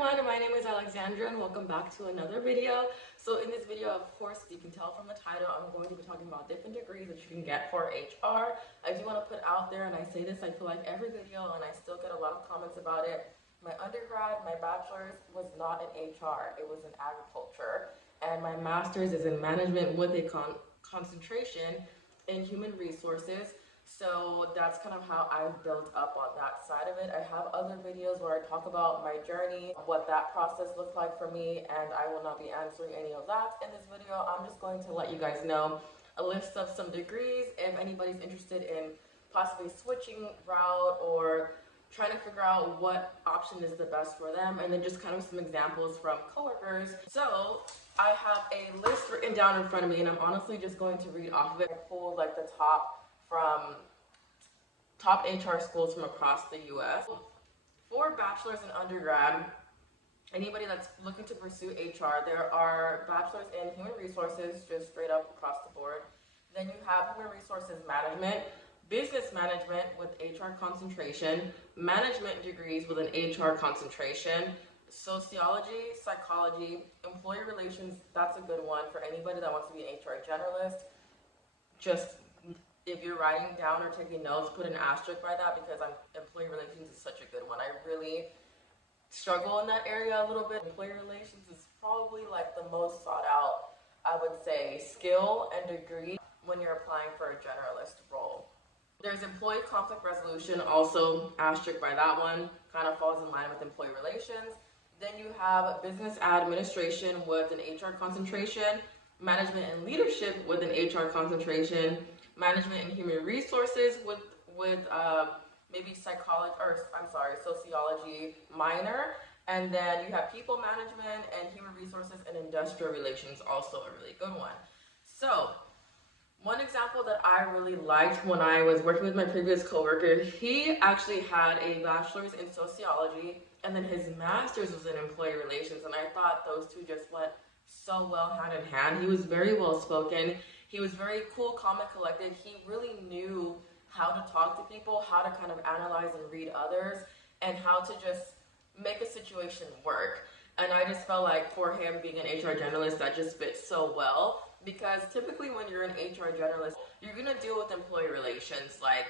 everyone, my name is Alexandra and welcome back to another video. So in this video, of course, you can tell from the title, I'm going to be talking about different degrees that you can get for HR. I do want to put out there, and I say this, I feel like every video, and I still get a lot of comments about it. My undergrad, my bachelor's was not in HR, it was in agriculture. And my master's is in management with a concentration in human resources. So that's kind of how I've built up on that side of it. I have other videos where I talk about my journey, what that process looked like for me, and I will not be answering any of that in this video. I'm just going to let you guys know a list of some degrees if anybody's interested in possibly switching route or trying to figure out what option is the best for them, and then just kind of some examples from coworkers. So I have a list written down in front of me, and I'm honestly just going to read off of it. I pulled like the top HR schools from across the US. For bachelor's and undergrad, anybody that's looking to pursue HR, there are bachelor's in human resources, just straight up across the board. Then you have human resources management, business management with HR concentration, management degrees with an HR concentration, sociology, psychology, employee relations, that's a good one for anybody that wants to be an HR generalist. Just if you're writing down or taking notes, put an asterisk by that because employee relations is such a good one. I really struggle in that area a little bit. Employee relations is probably like the most sought out, I would say, skill and degree when you're applying for a generalist role. There's employee conflict resolution, also asterisk by that one, kind of falls in line with employee relations. Then you have business administration with an HR concentration, management and leadership with an HR concentration, management and human resources with maybe sociology minor, and then you have people management and human resources and industrial relations, also a really good one. So one example that I really liked when I was working with my previous coworker, he actually had a bachelor's in sociology and then his master's was in employee relations, and I thought those two just went so well hand in hand. He was very well spoken. He was very cool, calm, and collected. He really knew how to talk to people, how to kind of analyze and read others, and how to just make a situation work. And I just felt like for him being an HR generalist, that just fits so well, because typically when you're an HR generalist, you're gonna deal with employee relations. Like,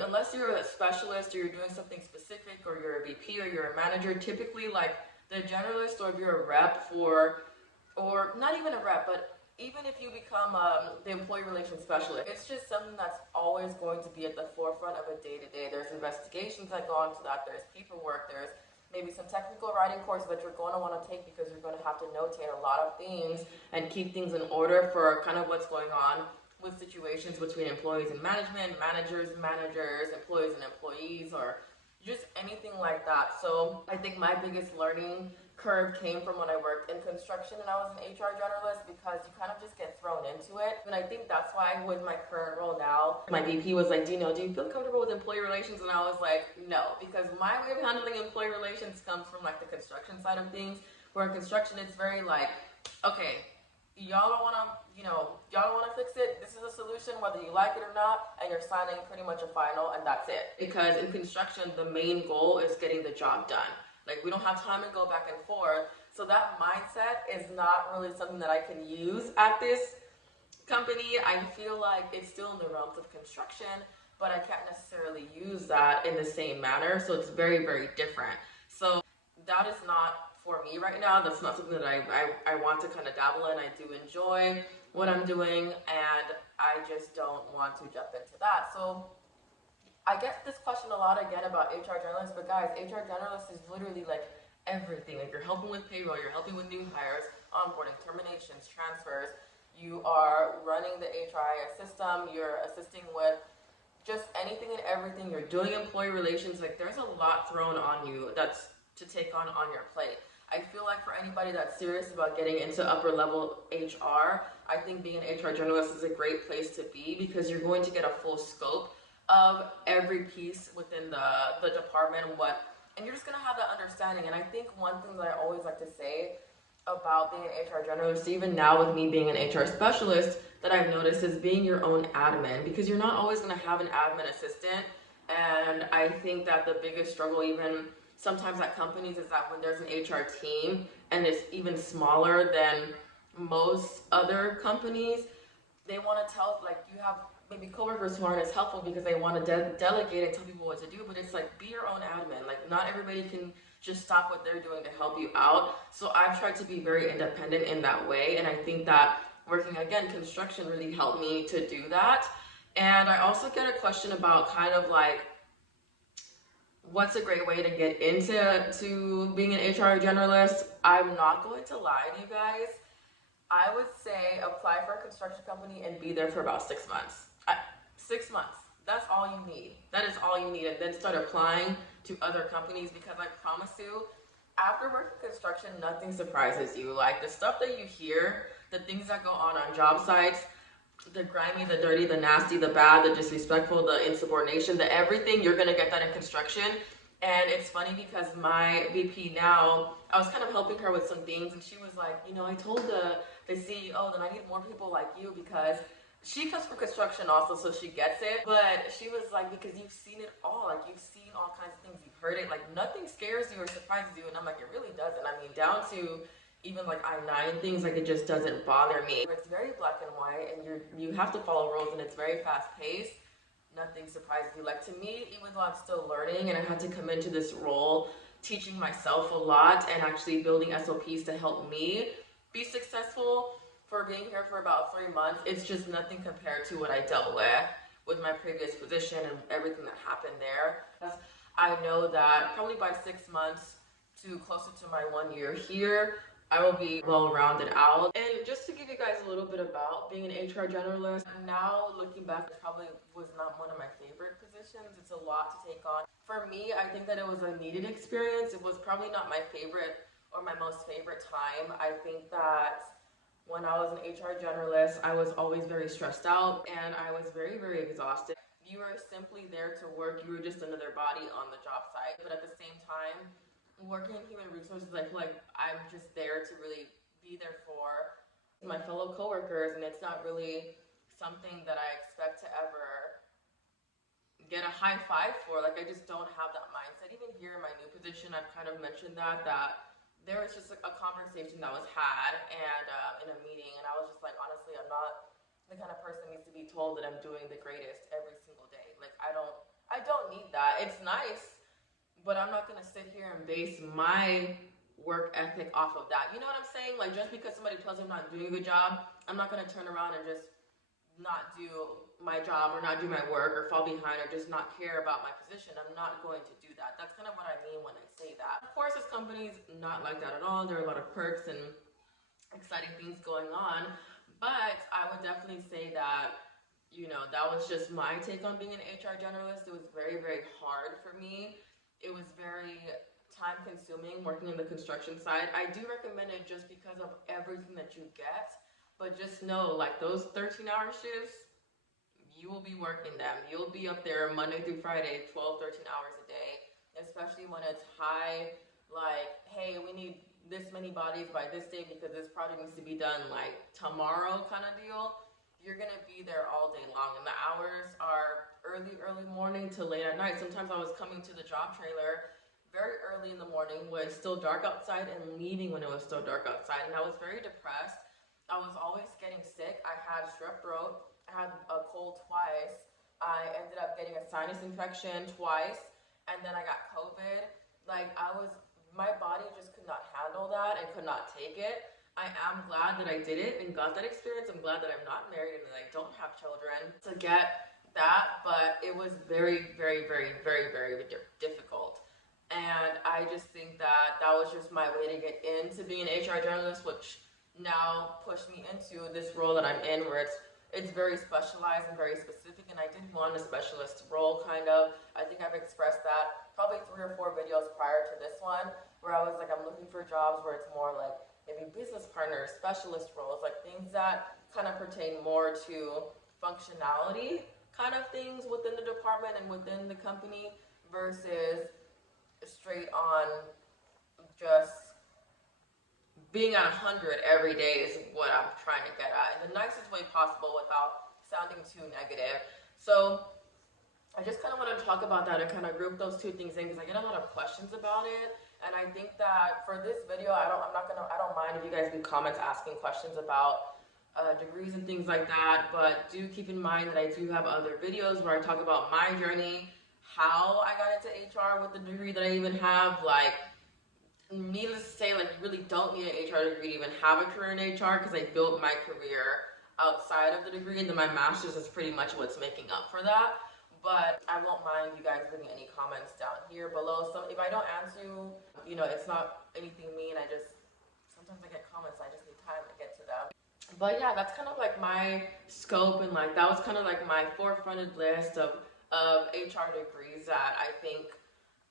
unless you're a specialist or you're doing something specific or you're a VP or you're a manager, typically like the generalist, or if you're a rep or not even a rep, but even if you become the employee relations specialist, it's just something that's always going to be at the forefront of a day-to-day. There's investigations that go on to that, there's paperwork, there's maybe some technical writing courses that you're going to want to take because you're going to have to notate a lot of things and keep things in order for kind of what's going on with situations between employees and management, managers, employees and employees, or just anything like that. So I think my biggest learning curve came from when I worked in construction and I was an HR generalist, because you kind of just get thrown into it. And I think that's why with my current role now, my VP was like, do you feel comfortable with employee relations? And I was like, no, because my way of handling employee relations comes from like the construction side of things, where in construction it's very like, okay, y'all don't want to fix it, this is a solution whether you like it or not, and you're signing pretty much a final, and that's it. Because in construction, the main goal is getting the job done. Like, we don't have time to go back and forth. So that mindset is not really something that I can use at this company. I feel like it's still in the realms of construction, but I can't necessarily use that in the same manner. So it's very, very different. So that is not for me right now. That's not something that I want to kind of dabble in. I do enjoy what I'm doing, and I just don't want to jump into that. So I get this question a lot again about HR generalists, but guys, HR generalist is literally like everything. Like, you're helping with payroll, you're helping with new hires, onboarding, terminations, transfers. You are running the HRIS system, you're assisting with just anything and everything. You're doing employee relations. Like, there's a lot thrown on you that's to take on your plate. I feel like for anybody that's serious about getting into upper level HR, I think being an HR generalist is a great place to be, because you're going to get a full scope of every piece within the department, and you're just going to have that understanding. And I think one thing that I always like to say about being an HR generalist, even now with me being an HR specialist, that I've noticed is being your own admin, because you're not always going to have an admin assistant. And I think that the biggest struggle, even sometimes at companies is that when there's an HR team and it's even smaller than most other companies, they want to tell, like, you have maybe coworkers who aren't as helpful because they want to delegate and tell people what to do, but it's like, be your own admin. Like, not everybody can just stop what they're doing to help you out. So I've tried to be very independent in that way, and I think that working, again, construction really helped me to do that. And I also get a question about kind of like, what's a great way to get into being an HR generalist? I'm not going to lie to you guys. I would say apply for a construction company and be there for about 6 months. 6 months. That's all you need. That is all you need. And then start applying to other companies, because I promise you, after working construction, nothing surprises you. Like, the stuff that you hear, the things that go on job sites, the grimy, the dirty, the nasty, the bad, the disrespectful, the insubordination, the everything, you're gonna get that in construction. And it's funny because my VP now, I was kind of helping her with some things, and she was like, I told the CEO that I need more people like you, because she comes from construction also, so she gets it. But she was like, because you've seen it all, like, you've seen all kinds of things, you've heard it, like, nothing scares you or surprises you. And I'm like, it really doesn't. I mean, down to even like I-9 things, like, it just doesn't bother me. It's very black and white, and you have to follow rules, and it's very fast paced. Nothing surprises you. Like, to me, even though I'm still learning and I had to come into this role teaching myself a lot and actually building SOPs to help me be successful, for being here for about 3 months, it's just nothing compared to what I dealt with my previous position and everything that happened there. I know that probably by 6 months to closer to my 1 year here, I will be well-rounded out. And just to give you guys a little bit about being an HR generalist, now looking back, it probably was not one of my favorite positions. It's a lot to take on. For me, I think that it was a needed experience. It was probably not my favorite or my most favorite time. I think that when I was an HR generalist, I was always very stressed out, and I was very, very exhausted. You were simply there to work. You were just another body on the job site. But at the same time, working in human resources, I feel like I'm just there to really be there for my fellow coworkers, and it's not really something that I expect to ever get a high five for. Like, I just don't have that mindset. Even here in my new position, I've kind of mentioned that there was just a conversation that was had, and in a meeting, and I was just like, honestly, I'm not the kind of person that needs to be told that I'm doing the greatest every single day. Like, I don't need that. It's nice, but I'm not gonna sit here and base my work ethic off of that. You know what I'm saying? Like, just because somebody tells me I'm not doing a good job, I'm not gonna turn around and just not do my job or not do my work or fall behind or just not care about my position. I'm not going to do that. That's kind of what I mean when I say that. Of course, this company's not like that at all. There are a lot of perks and exciting things going on, but I would definitely say that, that was just my take on being an HR generalist. It was very, very hard for me. It was very time consuming working in the construction side. I do recommend it just because of everything that you get, but just know, like, those 13-hour shifts, you will be working them. You'll be up there Monday through Friday, 12, 13 hours a day, especially when it's high, like, hey, we need this many bodies by this day because this project needs to be done, like, tomorrow kind of deal. You're going to be there all day long, and the hours are early morning to late at night. Sometimes I was coming to the job trailer very early in the morning when it's still dark outside and leaving when it was still dark outside, and I was very depressed. I was always getting sick. I had strep throat. I had a cold twice. I ended up getting a sinus infection twice, and then I got COVID. Like, my body just could not handle that and could not take it. I am glad that I did it and got that experience. I'm glad that I'm not married and that I don't have children to get that, but it was very, very, very, very, very difficult. And I just think that that was just my way to get into being an HR journalist, which now pushed me into this role that I'm in, where it's very specialized and very specific, and I did want a specialist role, kind of. I think I've expressed that probably 3 or 4 videos prior to this one, where I was like, I'm looking for jobs where it's more like maybe business partner, specialist roles, like things that kind of pertain more to functionality kind of things within the department and within the company versus straight on just being at 100 every day is what I'm trying to get at in the nicest way possible without sounding too negative. So I just kind of want to talk about that and kind of group those two things in because I get a lot of questions about it. And I think that for this video, I don't mind if you guys leave comments asking questions about degrees and things like that. But do keep in mind that I do have other videos where I talk about my journey, how I got into HR with the degree that I even have. Like, needless to say, like, you really don't need an HR degree to even have a career in HR because I built my career outside of the degree, and then my master's is pretty much what's making up for that. But I won't mind you guys leaving any comments down here below. So if I don't answer you, you know, it's not anything mean. I just, sometimes I get comments, I just need time to get to them. But yeah, that's kind of like my scope, and like that was kind of like my forefronted list of HR degrees that I think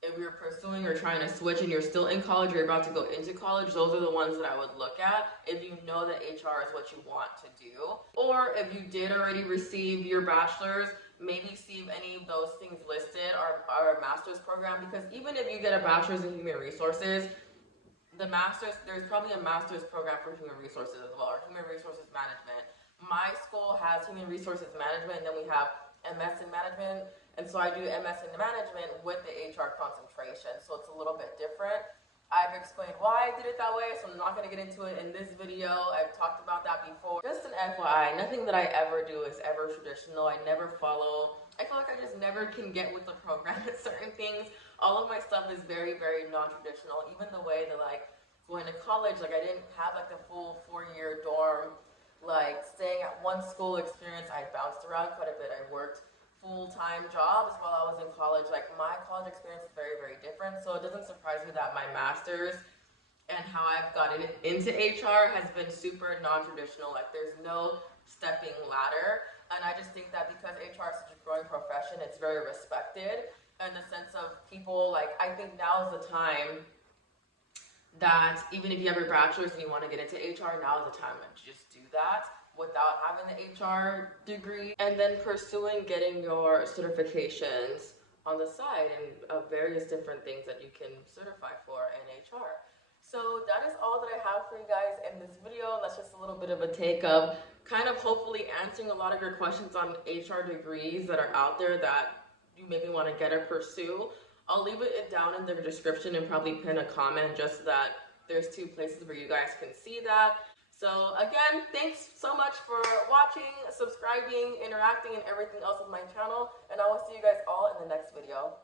if you're pursuing or trying to switch and you're still in college or you're about to go into college, those are the ones that I would look at if you know that HR is what you want to do. Or if you did already receive your bachelor's, maybe see if any of those things listed are a master's program, because even if you get a bachelor's in human resources, the master's, there's probably a master's program for human resources as well, or human resources management. My school has human resources management, and then we have MS in management, and so I do MS in management with the HR concentration, so it's a little bit different. I've explained why I did it that way, so I'm not going to get into it in this video. I've talked about that before. Just an FYI, nothing that I ever do is ever traditional. I never follow. I feel like I just never can get with the program at certain things. All of my stuff is very, very non-traditional. Even the way that, like, going to college, like, I didn't have like the full 4-year dorm, like, staying at one school experience. I bounced around quite a bit. I worked full-time jobs while I was in college. Like, my college experience is very, very different, so it doesn't surprise me that my master's and how I've gotten into HR has been super non-traditional. Like, there's no stepping ladder, and I just think that because HR is such a growing profession, it's very respected in the sense of people, like, I think now is the time that even if you have your bachelor's and you want to get into HR, now is the time to just do that without having the HR degree, and then pursuing getting your certifications on the side and various different things that you can certify for in HR. So that is all that I have for you guys in this video. That's just a little bit of a take of kind of hopefully answering a lot of your questions on HR degrees that are out there that you maybe want to get or pursue. I'll leave it down in the description and probably pin a comment just so that there's 2 places where you guys can see that. So again, thanks so much for watching, subscribing, interacting, and everything else with my channel. And I will see you guys all in the next video.